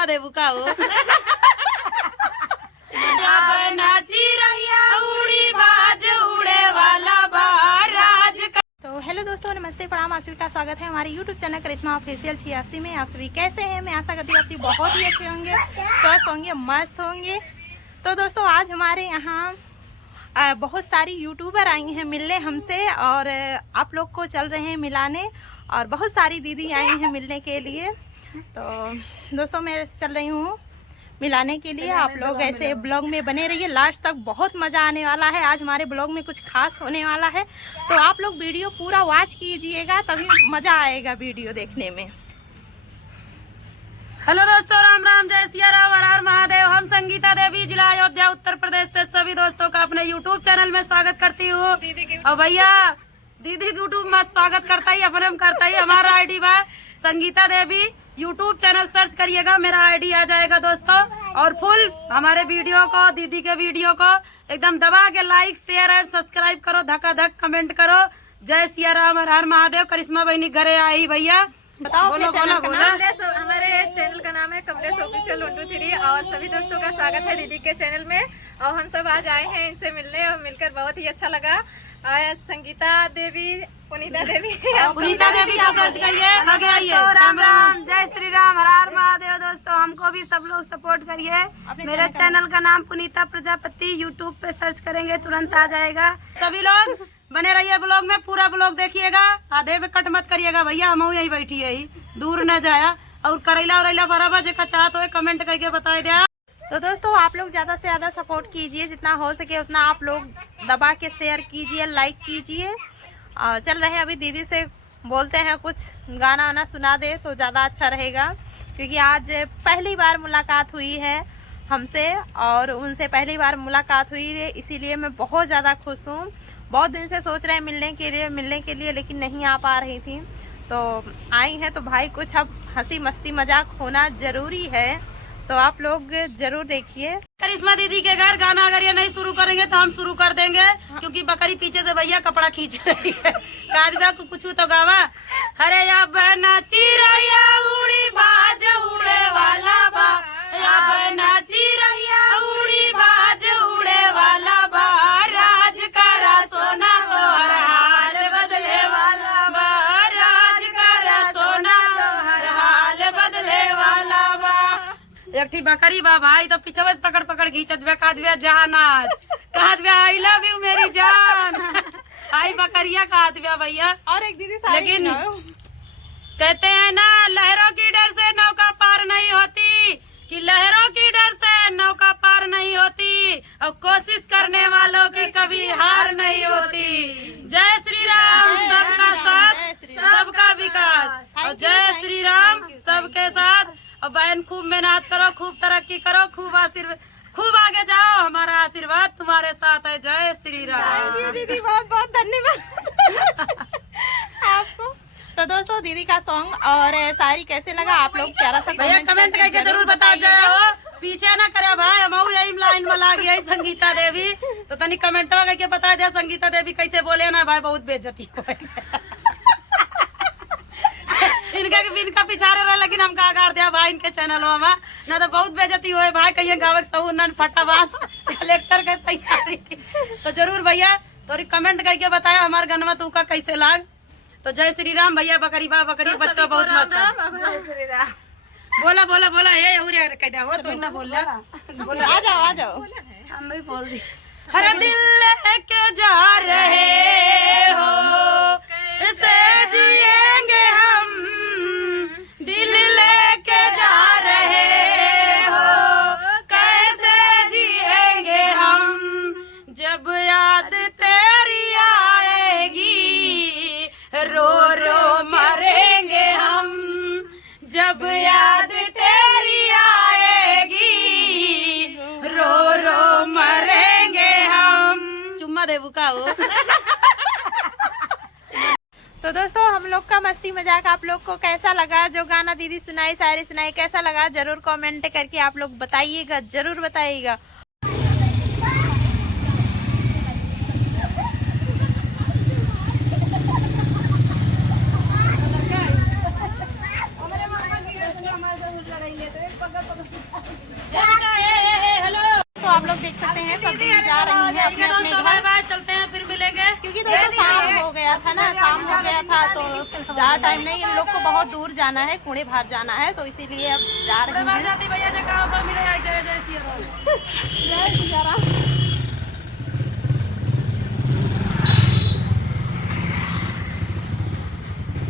चुम्मा देबू का हो। तो हेलो दोस्तों, नमस्ते, प्रणाम, आप सभी का स्वागत है हमारे यूट्यूब चैनल करिश्मा ऑफिशियल 86 में। आप सभी कैसे हैं? मैं आशा करती हूँ आप सभी बहुत ही अच्छे होंगे, स्वस्थ होंगे, मस्त होंगे। तो दोस्तों आज हमारे यहाँ बहुत सारी यूट्यूबर आई हैं मिलने हमसे और आप लोग को चल रहे हैं मिलाने, और बहुत सारी दीदी आई हैं मिलने के लिए। तो दोस्तों मैं चल रही हूँ मिलाने के लिए। आप लोग ऐसे ब्लॉग में बने रहिए, लास्ट तक बहुत मज़ा आने वाला है। आज हमारे ब्लॉग में कुछ खास होने वाला है, तो आप लोग वीडियो पूरा वॉच कीजिएगा, तभी मज़ा आएगा वीडियो देखने में। हेलो दोस्तों, राम राम, जय सिया राम, हर हर महादेव। हम संगीता देवी, जिला अयोध्या, उत्तर प्रदेश से सभी दोस्तों का अपने यूट्यूब चैनल में स्वागत करती हूँ। और भैया दीदी यूट्यूब में स्वागत करता ही अपने करता ही। हमारा आईडी बा Sangeeta Devi, YouTube channel search करिएगा, मेरा आईडी आ जाएगा दोस्तों। और फुल हमारे वीडियो को, दीदी के वीडियो को एकदम दबा के लाइक, शेयर और सब्सक्राइब करो, धक्का धक कमेंट करो। जय सिया राम, हर हर महादेव। करिश्मा बहनी घरे आई भैया, बताओ, बोलो बोलो बोलो। हमारे चैनल का नाम है कमलेश ऑफिशियल 123 और सभी दोस्तों का स्वागत है दीदी के चैनल में। और हम सब आज आए हैं इनसे मिलने और मिलकर बहुत ही अच्छा लगा। संगीता देवी, पुनीता देवी का सर्च करिए, आगे आइए। राम राम, जय श्री राम, हर हर महादेव। दोस्तों हमको भी सब लोग सपोर्ट करिए। मेरे चैनल का नाम पुनीता प्रजापति, यूट्यूब पे सर्च करेंगे तुरंत आ जाएगा। सभी लोग बने रहिए ब्लॉग में, पूरा ब्लॉग देखिएगा, आधे में कट मत करिएगा भैया। हम यही बैठी है, दूर न जाया। और करेला उरेला बराबर जे चाहत हो कमेंट करके बता दिया। तो दोस्तों आप लोग ज़्यादा से ज़्यादा सपोर्ट कीजिए, जितना हो सके उतना आप लोग दबा के शेयर कीजिए, लाइक कीजिए। चल रहे हैं अभी दीदी से बोलते हैं कुछ गाना वाना सुना दे तो ज़्यादा अच्छा रहेगा, क्योंकि आज पहली बार मुलाकात हुई है हमसे और उनसे पहली बार मुलाकात हुई है, इसीलिए मैं बहुत ज़्यादा खुश हूँ। बहुत दिन से सोच रहे हैं मिलने के लिए लेकिन नहीं आ पा रही थी, तो आई हैं। तो भाई कुछ अब हंसी मस्ती मजाक होना ज़रूरी है, तो आप लोग जरूर देखिए। करिश्मा दीदी के घर गाना अगर ये नहीं शुरू करेंगे तो हम शुरू कर देंगे, क्योंकि बकरी पीछे से भैया कपड़ा खींच रही है। कादवा को कुछ तो गावा। अरे या बना चिरैया उड़ी बाज उड़े वाला बा, या बना चिरैया उड़ी बाज उड़े वाला बा, राज करा सोना तोहर हाल बदले वाला बा, राज करा सोना तोहर हाल बदले वाला बा। एक ठी बकरी बा भाई, तो पीछे पकड़ पकड़ खींचत बे, कह दिया जहानाज, कह दिया आई लव यू मेरी जान। आई बकरिया कह दिया भैया। और एक दीदी लेकिन कहते हैं ना, लहरों की डर से नौका पार नहीं होती, कि लहरों की डर से नौका पार नहीं होती, और कोशिश करने वालों की कभी हार नहीं होती। जय श्री राम, सबका साथ सबका विकास, और जय श्री राम सबके साथ। और बहन खूब मेहनत करो, खूब तरक्की करो, खूब आशीर्वाद, खूब आगे जाओ, हमारा आशीर्वाद तुम्हारे साथ है। जय श्री राम। दीदी बहुत बहुत धन्यवाद आपको। तो दोस्तों दीदी का सॉन्ग और शायरी कैसे लगा आप लोग प्यारा सा भैया कमेंट करके जरूर बता जाओ, पीछे ना करे भाई। हम यही लाइन में ला गई संगीता देवी, तो तनी कमेंट में करके बता दिया संगीता देवी कैसे बोले ना भाई, बहुत बेइज्जती हो इनका पिछाड़े रहे, लेकिन हम कहा कर दिया भाई इनके चैनलों में, ना तो बहुत बेइज्जती हुए भाई। कहीं गावक सहू नन फटावास कलेक्टर के तैयारी। तो जरूर भैया थोड़ी कमेंट करके बताया हमारे गनवा तू का कैसे लाग। तो जय श्री राम भैया। बकरी बा बकरी बच्चा बहुत मस्त है। जय श्री राम। बोला बोला बोला ये कह दिया हो तो ना बोल बोला। आ जाओ हम भी बोल दी। हर दिल लेके जा रहे हो कैसे जिएंगे हम, दिल लेके जा रहे हो कैसे जिएंगे हम, जब याद तेरी आएगी रो रो मरेंगे हम, जब याद तेरी आएगी रो रो मरेंगे हम। चुम्मा देबू का हो। तो दोस्तों हम लोग का मस्ती मजाक आप लोग को कैसा लगा, जो गाना दीदी सुनाई, शायरी सुनाई, कैसा लगा जरूर कमेंट करके आप लोग बताइएगा, जरूर बताइएगा। हेलो। तो आप लोग देख सकते हैं सब दीदी जा रही हैं अपने अपने घर, बाय, चलते हैं, फिर मिलेंगे। क्योंकि दोस्तों शाम हो गया था ना, शाम हो गया था तो ज़्यादा टाइम नहीं, इन लोग को बहुत दूर जाना है, कुड़े भार जाना है, तो इसीलिए अब जा रहे हैं। जाती भैया जगह मिले जय जय सिया राम। जय सिया राम।